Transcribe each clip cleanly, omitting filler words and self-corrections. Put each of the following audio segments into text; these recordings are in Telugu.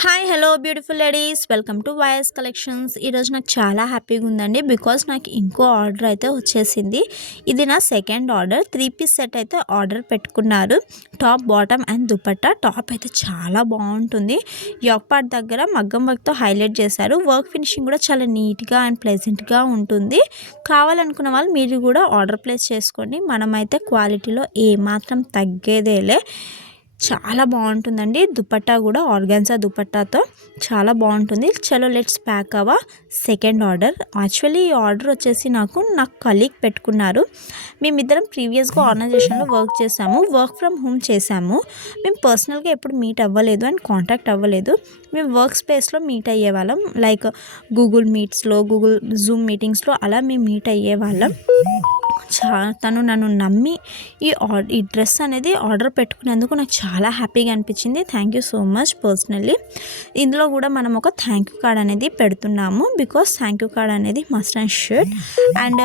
Hi hello beautiful ladies welcome to YS collections. ఈరోజు నాకు చాలా హ్యాపీగా ఉందండి బికాస్ నాకు ఇంకో ఆర్డర్ అయితే వచ్చేసింది. ఇది నా సెకండ్ ఆర్డర్. 3 పీస్ సెట్ అయితే ఆర్డర్ పెట్టుకున్నారు. Top bottom and dupatta. Top అయితే చాలా బాగుంటుంది. యోక్ పార్ట్ దగ్గర మగ్గం వర్క్తో హైలైట్ చేశారు. వర్క్ ఫినిషింగ్ కూడా చాలా నీట్గా అండ్ ప్లెజెంట్గా ఉంటుంది. కావాలనుకున్న వాళ్ళు మీరు కూడా ఆర్డర్ ప్లేస్ చేసుకోండి. మనమైతే క్వాలిటీలో ఏమాత్రం తగ్గేదేలే. చాలా బాగుంటుందండి. దుపట్టా కూడా ఆర్గాన్జా దుపట్టాతో చాలా బాగుంటుంది. చలో let's pack our second order. Actually ఈ ఆర్డర్ వచ్చేసి నాకు కలీగ్ పెట్టుకున్నారు. మేమిద్దరం ప్రీవియస్గా ఆర్గనైజేషన్లో వర్క్ చేసాము. వర్క్ ఫ్రమ్ హోమ్ చేసాము. మేము పర్సనల్గా ఎప్పుడు మీట్ అవ్వలేదు అండ్ కాంటాక్ట్ అవ్వలేదు. మేము వర్క్ స్పేస్లో మీట్ అయ్యేవాళ్ళం. లైక్ గూగుల్ మీట్స్లో, గూగుల్ జూమ్ మీటింగ్స్లో అలా మేము మీట్ అయ్యేవాళ్ళం. తను నన్ను నమ్మి ఈ డ్రెస్ అనేది ఆర్డర్ పెట్టుకునేందుకు నాకు చాలా హ్యాపీగా అనిపించింది. Thank you so much personally. ఇందులో కూడా మనం ఒక థ్యాంక్ యూ కార్డ్ అనేది పెడుతున్నాము బికాస్ థ్యాంక్ యూ కార్డ్ అనేది మస్ట్ అండ్ షుడ్. అండ్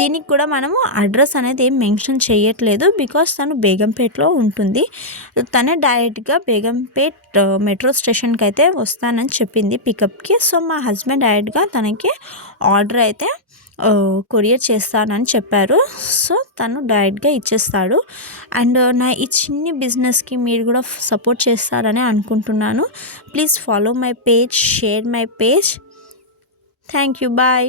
దీనికి కూడా మనము అడ్రస్ అనేది ఏం మెన్షన్ చేయట్లేదు బికాస్ తను బేగంపేటలో ఉంటుంది. తనే డైరెక్ట్గా బేగంపేట్ మెట్రో స్టేషన్కి అయితే వస్తానని చెప్పింది పికప్కి. సో మా హస్బెండ్ డైరెక్ట్గా తనకి ఆర్డర్ అయితే కొరియర్ చేస్తానని చెప్పారు. సో తను డైరెక్ట్గా ఇచ్చేస్తాడు. అండ్ నా ఈ చిన్ని బిజినెస్కి మీరు కూడా సపోర్ట్ చేస్తారని అనుకుంటున్నాను. Please follow my page, share my page. Thank you, bye.